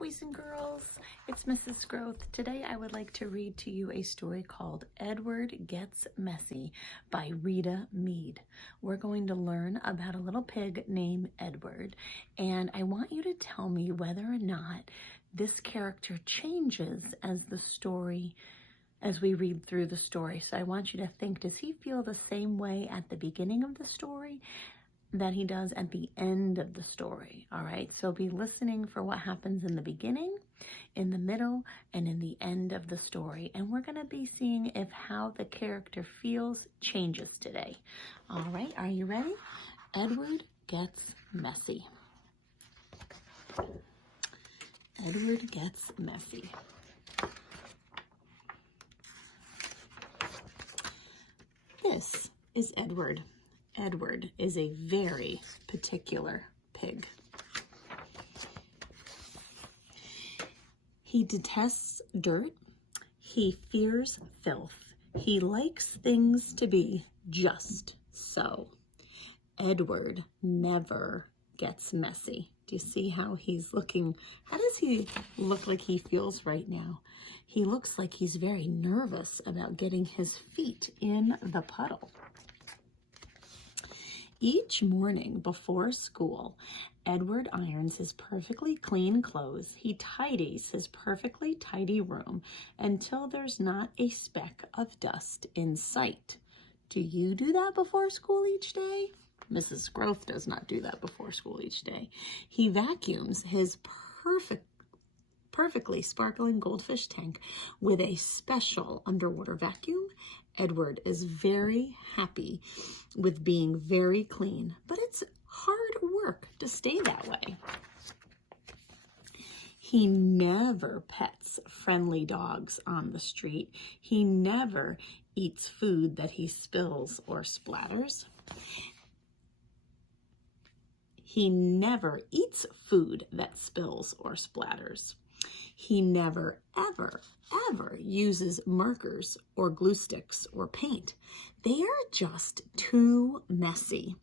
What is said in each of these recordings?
boys and girls, it's Mrs. Growth. Today I would like to read to you a story called Edward Gets Messy by Rita Mead. We're going to learn about a little pig named Edward, and I want you to tell me whether or not this character changes as we read through the story. So I want you to think, does he feel the same way at the beginning of the story that he does at the end of the story? All right, so be listening for what happens in the beginning, in the middle, and in the end of the story. And we're gonna be seeing if how the character feels changes today. All right, are you ready? Edward Gets Messy. Edward Gets Messy. This is Edward. Edward is a very particular pig. He detests dirt. He fears filth. He likes things to be just so. Edward never gets messy. Do you see how he's looking? How does he look like he feels right now? He looks like he's very nervous about getting his feet in the puddle. Each morning before school, Edward irons his perfectly clean clothes. He tidies his perfectly tidy room until there's not a speck of dust in sight. Do you do that before school each day? Mrs. Growth does not do that before school each day. He vacuums his perfectly sparkling goldfish tank with a special underwater vacuum. Edward is very happy with being very clean, but it's hard work to stay that way. He never pets friendly dogs on the street. He never eats food that he spills or splatters. He never eats food that spills or splatters. He never, ever, ever uses markers or glue sticks or paint. They are just too messy.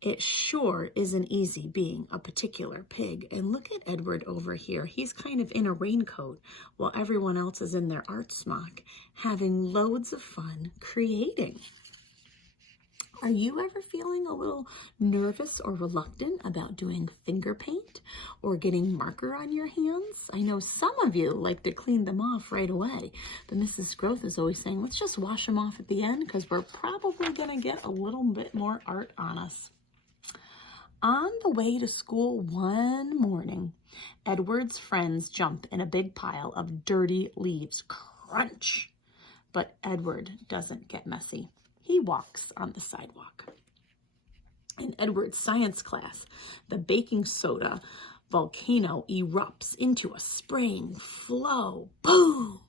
It sure isn't easy being a particular pig. And look at Edward over here. He's kind of in a raincoat while everyone else is in their art smock, having loads of fun creating. Are you ever feeling a little nervous or reluctant about doing finger paint or getting marker on your hands? I know some of you like to clean them off right away, but Mrs. Growth is always saying, let's just wash them off at the end because we're probably going to get a little bit more art on us. On the way to school one morning, Edward's friends jump in a big pile of dirty leaves. Crunch! But Edward doesn't get messy. He walks on the sidewalk. In Edward's science class, the baking soda volcano erupts into a spraying flow. Boom!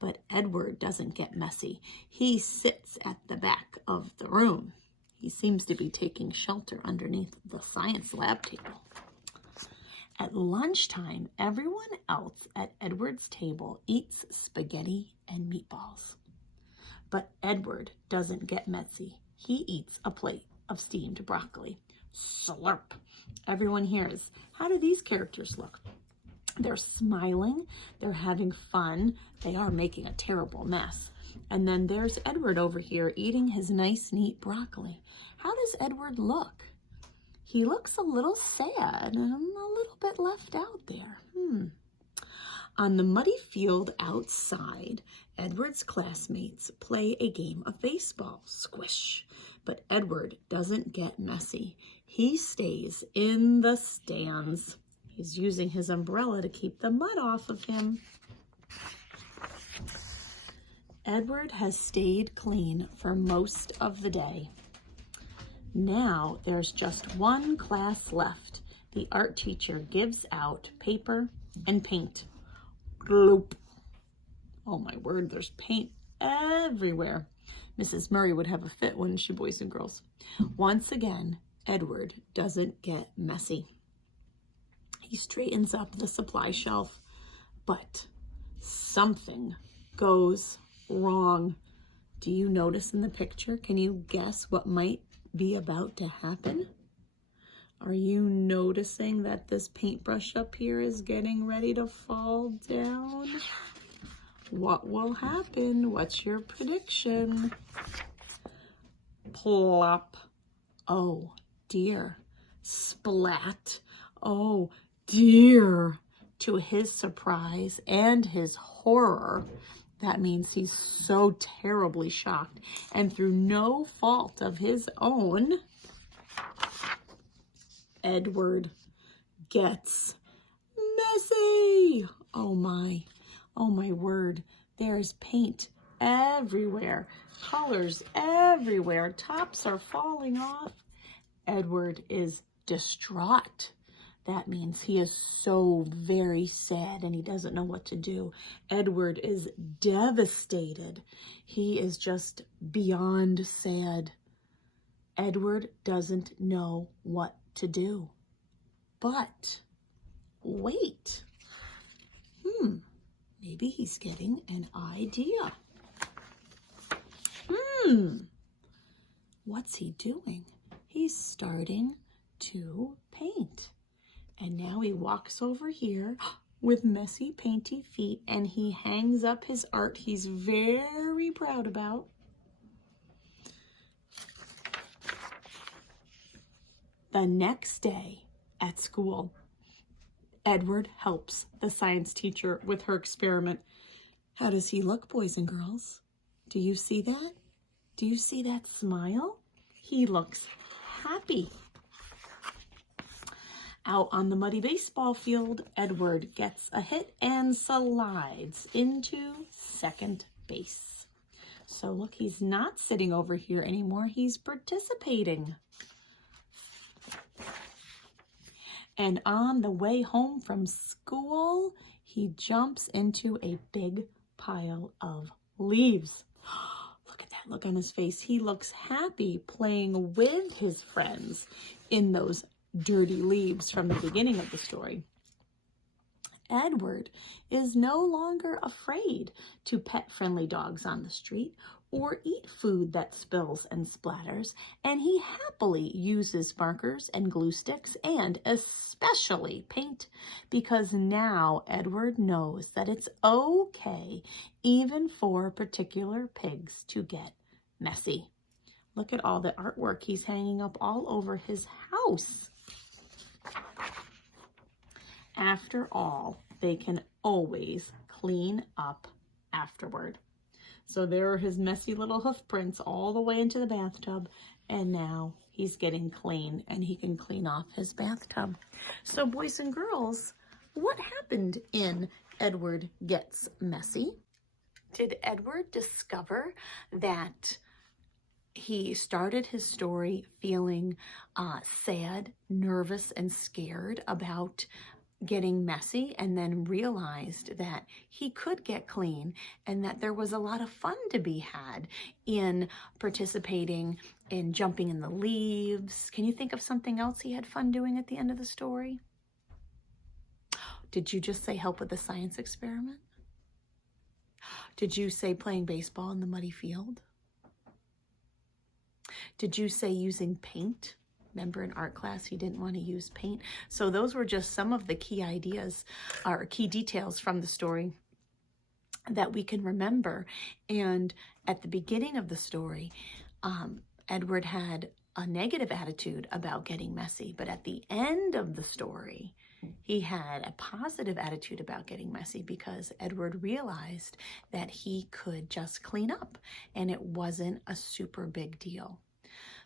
But Edward doesn't get messy. He sits at the back of the room. He seems to be taking shelter underneath the science lab table. At lunchtime, everyone else at Edward's table eats spaghetti and meatballs. But Edward doesn't get messy. He eats a plate of steamed broccoli. Slurp. Everyone hears. How do these characters look? They're smiling. They're having fun. They are making a terrible mess. And then there's Edward over here eating his nice, neat broccoli. How does Edward look? He looks a little sad and a little bit left out there. On the muddy field outside, Edward's classmates play a game of baseball. Squish. But Edward doesn't get messy. He stays in the stands. He's using his umbrella to keep the mud off of him. Edward has stayed clean for most of the day. Now there's just one class left. The art teacher gives out paper and paint. Gloop. Oh my word, there's paint everywhere. Mrs. Murray would have a fit, wouldn't she, boys and girls? Once again, Edward doesn't get messy. He straightens up the supply shelf, but something goes wrong. Do you notice in the picture? Can you guess what might be about to happen? Are you noticing that this paintbrush up here is getting ready to fall down? What will happen? What's your prediction? Plop. Oh dear. Splat. Oh dear. To his surprise and his horror, that means he's so terribly shocked, and through no fault of his own, Edward gets messy. Oh my word. There's paint everywhere, colors everywhere, tops are falling off. Edward is distraught. That means he is so very sad and he doesn't know what to do. Edward is devastated. He is just beyond sad. Edward doesn't know what to do. But wait, maybe he's getting an idea. What's he doing? He's starting to paint. And now he walks over here with messy, painty feet, and he hangs up his art he's very proud about. The next day at school, Edward helps the science teacher with her experiment. How does he look, boys and girls? Do you see that? Do you see that smile? He looks happy. Out on the muddy baseball field, Edward gets a hit and slides into second base. So look, he's not sitting over here anymore. He's participating. And on the way home from school, he jumps into a big pile of leaves. Look at that look on his face. He looks happy playing with his friends in those dirty leaves from the beginning of the story. Edward is no longer afraid to pet friendly dogs on the street or eat food that spills and splatters, and he happily uses markers and glue sticks and especially paint, because now Edward knows that it's okay even for particular pigs to get messy. Look at all the artwork he's hanging up all over his house. After all, they can always clean up afterward. So there are his messy little hoof prints all the way into the bathtub, and now he's getting clean and he can clean off his bathtub. So boys and girls, what happened in Edward Gets Messy? Did Edward discover that he started his story feeling sad, nervous, and scared about getting messy, and then realized that he could get clean and that there was a lot of fun to be had in participating in jumping in the leaves? Can you think of something else he had fun doing at the end of the story? Did you just say help with the science experiment? Did you say playing baseball in the muddy field? Did you say using paint? Remember in art class, he didn't want to use paint. So those were just some of the key ideas or key details from the story that we can remember. And at the beginning of the story, Edward had a negative attitude about getting messy. But at the end of the story, he had a positive attitude about getting messy because Edward realized that he could just clean up and it wasn't a super big deal.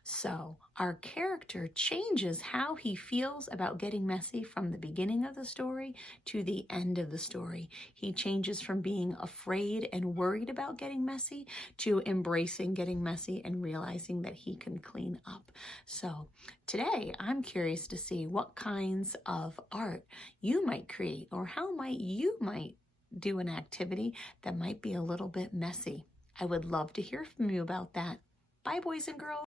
So our character changes how he feels about getting messy from the beginning of the story to the end of the story. He changes from being afraid and worried about getting messy to embracing getting messy and realizing that he can clean up. So today I'm curious to see what kinds of art you might create, or how you might do an activity that might be a little bit messy. I would love to hear from you about that. Bye, boys and girls.